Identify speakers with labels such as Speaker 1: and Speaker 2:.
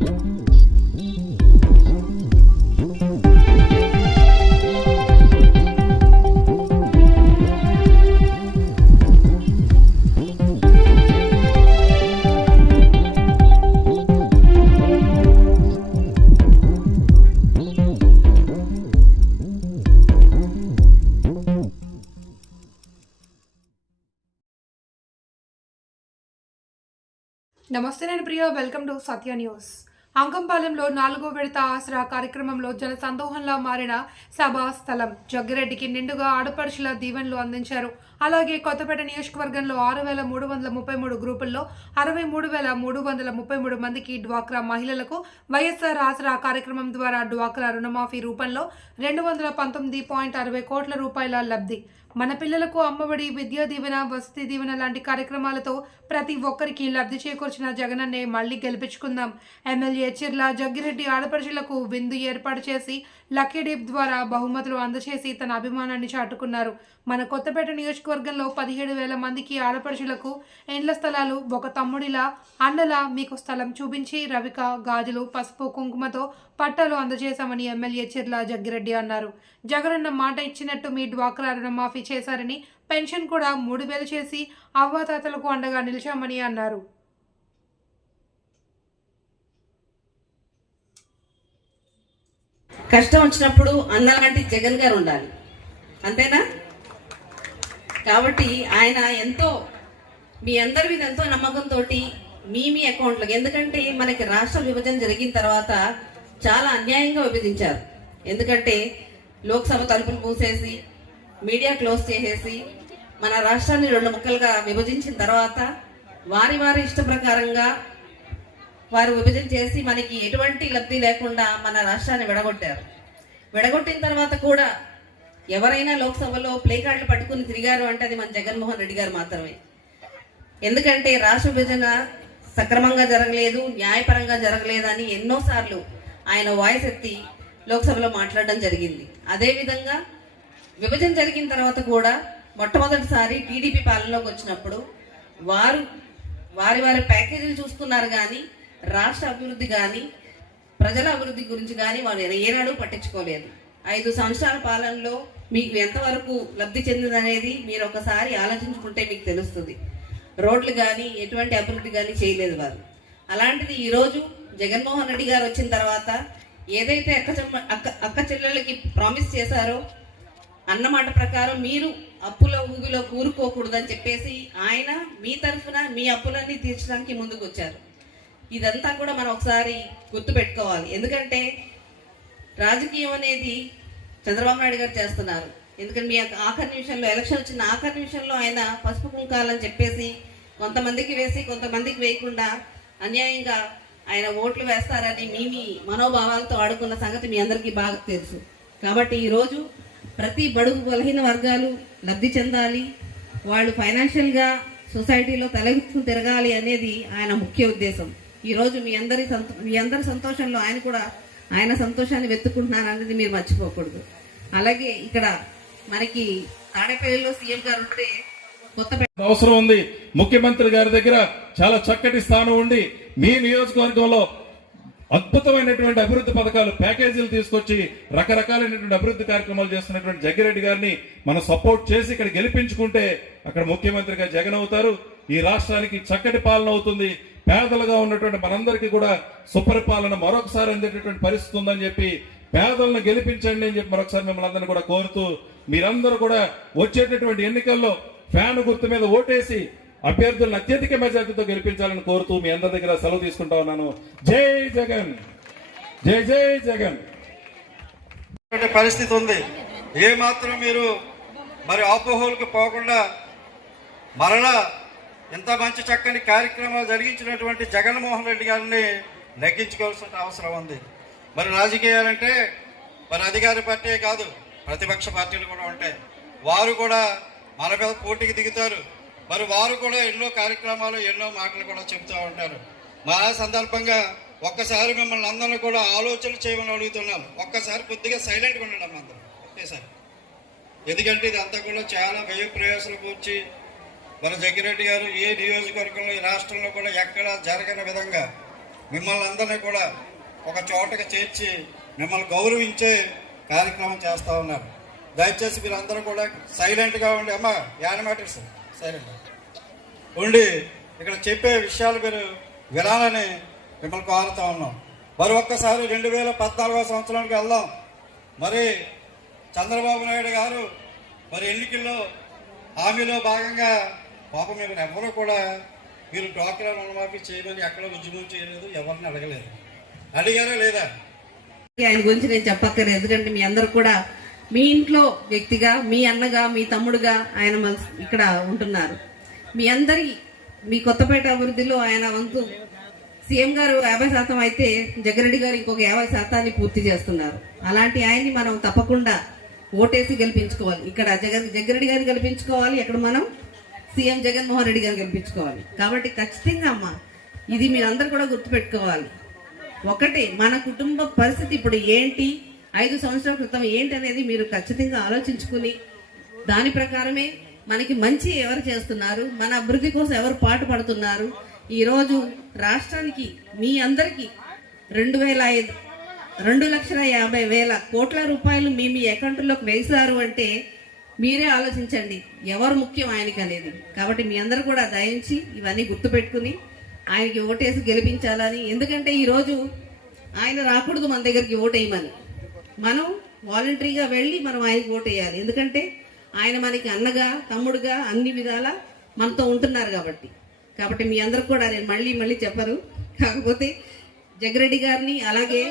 Speaker 1: thank you నమస్తే నేను Priya welcome to Satya news. అంకంపాలెంలో నాలుగో విడత ఆసరా కార్యక్రమంలో జనసందోహంలా మారిన సభా స్థలం జగ్గిరెడ్డికి నిండుగా ఆడపడుచుల దీవెనలు అందించారు. అలాగే కొత్తపేట నియోజకవర్గంలో ఆరు వేల మూడు వందల ముప్పై మూడు గ్రూపుల్లో అరవై మూడు వేల మూడు వందల ముప్పై మూడు మందికి డ్వాక్రా మహిళలకు వైఎస్ఆర్ ఆసరా కార్యక్రమం ద్వారా డ్వాక్రా రుణమాఫీ రూపంలో రెండు వందల పంతొమ్మిది పాయింట్ అరవై కోట్ల రూపాయల లబ్ధి. మన పిల్లలకు అమ్మఒడి విద్యా దీవెన వసతి దీవెన లాంటి కార్యక్రమాలతో ప్రతి ఒక్కరికి లబ్ధి చేకూర్చిన జగనన్నే మళ్ళీ గెలిపించుకుందాం. ఎమ్మెల్యే ఎచ్చిర్ల జగ్గిరెడ్డి ఆడపడుచులకు విందు ఏర్పాటు చేసి లక్కీ డీప్ ద్వారా బహుమతులు అందచేసి తన అభిమానాన్ని చాటుకున్నారు. మన కొత్తపేట నియోజకవర్గంలో పదిహేడు వేల మందికి ఆడపడుచులకు ఇండ్ల స్థలాలు ఒక తమ్ముడిలా అన్నలా మీకు స్థలం చూపించి రవిక గాజులు పసుపు కుంకుమతో పట్టాలు అందజేశామని ఎమ్మెల్యే చిర్ల జగ్గిరెడ్డి అన్నారు. జగనన్న మాట ఇచ్చినట్టు మీ డ్వాక్రా రుణమాఫీ చేశారని పెన్షన్ కూడా మూడు వేలు చేసి అవ్వాతాతలకు అండగా నిలిచామని అన్నారు.
Speaker 2: కష్టం వచ్చినప్పుడు అన్నలాంటి జగన్ గారు ఉండాలి. అంతేనా? కాబట్టి ఆయన ఎంతో మీ అందరి మీద ఎంతో నమ్మకంతో మీ మీ అకౌంట్లకు ఎందుకంటే మనకి రాష్ట్ర విభజన జరిగిన తర్వాత చాలా అన్యాయంగా విభజించారు. ఎందుకంటే లోక్సభ తలుపులు మూసేసి మీడియా క్లోజ్ చేసేసి మన రాష్ట్రాన్ని రెండు ముక్కలుగా విభజించిన తర్వాత వారి వారి ఇష్ట ప్రకారంగా వారు విభజన చేసి మనకి ఎటువంటి లబ్ధి లేకుండా మన రాష్ట్రాన్ని విడగొట్టారు. విడగొట్టిన తర్వాత కూడా ఎవరైనా లోక్సభలో ప్లే కార్డులు పట్టుకుని తిరిగారు అంటే అది మన జగన్మోహన్ రెడ్డి గారు మాత్రమే. ఎందుకంటే రాష్ట్ర విభజన సక్రమంగా జరగలేదు న్యాయపరంగా జరగలేదని ఎన్నోసార్లు ఆయన వాయిస్ ఎత్తి లోక్సభలో మాట్లాడడం జరిగింది. అదేవిధంగా విభజన జరిగిన తర్వాత కూడా మొట్టమొదటిసారి టీడీపీ పాలనలోకి వచ్చినప్పుడు వారు వారి వారి ప్యాకేజీలు చూస్తున్నారు కానీ రాష్ట్ర అభివృద్ధి కానీ ప్రజల అభివృద్ధి గురించి కానీ వారు ఏనాడు పట్టించుకోలేదు. ఐదు సంవత్సరాల పాలనలో మీకు ఎంతవరకు లబ్ధి చెందిందనేది మీరు ఒకసారి ఆలోచించుకుంటే మీకు తెలుస్తుంది. రోడ్లు కానీ ఎటువంటి అభివృద్ధి కానీ చేయలేదు వారు. అలాంటిది ఈరోజు జగన్మోహన్ రెడ్డి గారు వచ్చిన తర్వాత ఏదైతే అక్క చెమ్మ- అక్క అక్క చెల్లెలకి ప్రామిస్ చేశారో అన్నమాట ప్రకారం మీరు అప్పుల ఊగిలో కూరుకోకూడదని చెప్పేసి ఆయన మీ తరఫున మీ అప్పులన్నీ తీర్చడానికి ముందుకు వచ్చారు ఇదంతా కూడా మనం ఒకసారి గుర్తు పెట్టుకోవాలి ఎందుకంటే రాజకీయం అనేది చంద్రబాబు నాయుడు గారు చేస్తున్నారు. ఎందుకంటే మీ యొక్క ఆఖరి నిమిషంలో ఎలక్షన్ వచ్చిన ఆఖరి నిమిషంలో ఆయన పసుపు కుంకాలని చెప్పేసి కొంతమందికి వేసి కొంతమందికి వేయకుండా అన్యాయంగా ఆయన ఓట్లు వేస్తారని మీ మీ మనోభావాలతో ఆడుకున్న సంగతి మీ అందరికీ బాగా తెలుసు. కాబట్టి ఈరోజు ప్రతి బడుగు బలహీన వర్గాలు లబ్ధి చెందాలి. వాళ్ళు ఫైనాన్షియల్గా సొసైటీలో తలెత్తుకుని తిరగాలి అనేది ఆయన ముఖ్య ఉద్దేశం. ఈరోజు మీ అందరి సంతో మీ అందరి సంతోషంలో ఆయన కూడా ఆయన సంతోషాన్ని వెతుక్కుంటున్నాను అనేది మీరు మర్చిపోకూడదు. అలాగే ఇక్కడ మనకి తాడేపల్లిలో సీఎం గారు ఉంటే కొత్త
Speaker 3: అవసరం ఉంది. ముఖ్యమంత్రి గారి దగ్గర చాలా చక్కటి స్థానం ఉండి మీ నియోజకవర్గంలో అద్భుతమైనటువంటి అభివృద్ధి పథకాలు ప్యాకేజీలు తీసుకొచ్చి రకరకాలైనటువంటి అభివృద్ధి కార్యక్రమాలు చేస్తున్నటువంటి జగ్గిరెడ్డి గారిని మనం సపోర్ట్ చేసి ఇక్కడ గెలిపించుకుంటే అక్కడ ముఖ్యమంత్రిగా జగన్ అవుతారు. ఈ రాష్ట్రానికి చక్కటి పాలన అవుతుంది. పేదలుగా ఉన్నటువంటి మనందరికీ కూడా సుపరిపాలన మరొకసారి అందేటటువంటి పరిస్థితి ఉందని చెప్పి పేదలను గెలిపించండి అని చెప్పి మరొకసారి మిమ్మల్ని అందరినీ కూడా కోరుతూ మీరందరూ కూడా వచ్చేటటువంటి ఎన్నికల్లో ఫ్యాన్ గుర్తు మీద ఓటేసి అభ్యర్థులను అత్యధిక మెజార్టీతో గెలిపించాలని కోరుతూ మీ అందరి దగ్గర సెలవు తీసుకుంటా ఉన్నాను. జై జగన్! జై జై జగన్!
Speaker 4: పరిస్థితి ఉంది. ఏ మాత్రం మీరు మరి ఆపోహోలకు పోకుండా మరలా ఇంత మంచి చక్కని కార్యక్రమాలు జరిగించినటువంటి జగన్మోహన్ రెడ్డి గారిని నెగ్గించుకోవాల్సిన అవసరం ఉంది. మరి రాజకీయాలంటే మరి అధికార పార్టీ కాదు ప్రతిపక్ష పార్టీలు కూడా ఉంటాయి. వారు కూడా మన మీద పోటీకి దిగుతారు. మరి వారు కూడా ఎన్నో కార్యక్రమాలు ఎన్నో మాటలు కూడా చెబుతూ ఉంటారు. మా సందర్భంగా ఒక్కసారి మిమ్మల్ని అందరినీ కూడా ఆలోచన చేయమని అడుగుతున్నాం. ఒక్కసారి కొద్దిగా సైలెంట్గా ఉండడం అందరం. ఒకేసారి ఎందుకంటే ఇదంతా కూడా చాలా వ్యయ ప్రయాసాలు కూర్చి మన జగ్గిరెడ్డి గారు ఏ నియోజకవర్గంలో ఈ రాష్ట్రంలో కూడా ఎక్కడ జరగని విధంగా మిమ్మల్ని అందరినీ కూడా ఒక చోటకి చేర్చి మిమ్మల్ని గౌరవించే కార్యక్రమం చేస్తూ ఉన్నారు. దయచేసి మీరందరూ కూడా సైలెంట్గా ఉండి అమ్మ యానిమేటర్స్ సైలెంట్. ఉండి ఇక్కడ చెప్పే విషయాలు మీరు వినాలని మిమ్మల్ని కోరుతా ఉన్నాం. మరి ఒక్కసారి రెండు వేల పద్నాలుగో సంవత్సరానికి వెళ్దాం. మరి చంద్రబాబు నాయుడు గారు మరి ఎన్నికల్లో హామీలో భాగంగా పాపం ఇక్కడ ఎవరు కూడా మీరు డ్వాక్రా రుణమాఫీ చేయమని ఎక్కడ ఉద్యమం చేయలేదు ఎవరిని అడగలేదు. అడిగారా లేదా?
Speaker 2: ఆయన గురించి నేను చెప్పక్కర్లేదు. ఎందుకంటే మీ అందరు కూడా మీ ఇంట్లో వ్యక్తిగా మీ అన్నగా మీ తమ్ముడుగా ఆయన ఇక్కడ ఉంటున్నారు. మీ అందరి మీ కొత్తపేట అభివృద్ధిలో ఆయన వంతు సీఎం గారు యాభై శాతం అయితే జగరెడ్డి గారు ఇంకొక యాభై శాతాన్ని పూర్తి చేస్తున్నారు. అలాంటి ఆయన్ని మనం తప్పకుండా ఓటేసి గెలిపించుకోవాలి. ఇక్కడ జగన్ జగ్గిరెడ్డి గారిని గెలిపించుకోవాలి. ఇక్కడ మనం సీఎం జగన్మోహన్ రెడ్డి గారిని గెలిపించుకోవాలి. కాబట్టి ఖచ్చితంగా అమ్మ ఇది మీరందరూ కూడా గుర్తుపెట్టుకోవాలి. ఒకటి మన కుటుంబ పరిస్థితి ఇప్పుడు ఏంటి? ఐదు సంవత్సరాల క్రితం ఏంటి అనేది మీరు ఖచ్చితంగా ఆలోచించుకుని దాని ప్రకారమే మనకి మంచి ఎవరు చేస్తున్నారు? మన అభివృద్ధి కోసం ఎవరు పాటు పడుతున్నారు? ఈరోజు రాష్ట్రానికి మీ అందరికీ రెండు వేల ఐదు రెండు లక్షల యాభై వేల కోట్ల రూపాయలు మీ మీ అకౌంట్లోకి వేశారు అంటే మీరే ఆలోచించండి ఎవరు ముఖ్యం ఆయనకి అనేది. కాబట్టి మీ అందరూ కూడా దయించి ఇవన్నీ గుర్తుపెట్టుకుని ఆయనకి ఓటేసి గెలిపించాలని. ఎందుకంటే ఈరోజు ఆయన రాకూడదు మన దగ్గరికి ఓటేయమని. మనం వాలంటరీగా వెళ్ళి మనం ఆయనకి ఓటేయాలి. ఎందుకంటే ఆయన మనకి అన్నగా తమ్ముడుగా అన్ని విధాల మనతో ఉంటున్నారు కాబట్టి. కాబట్టి మీ అందరు కూడా నేను మళ్ళీ మళ్ళీ చెప్పరు కాకపోతే జగరెడ్డి గారిని అలాగే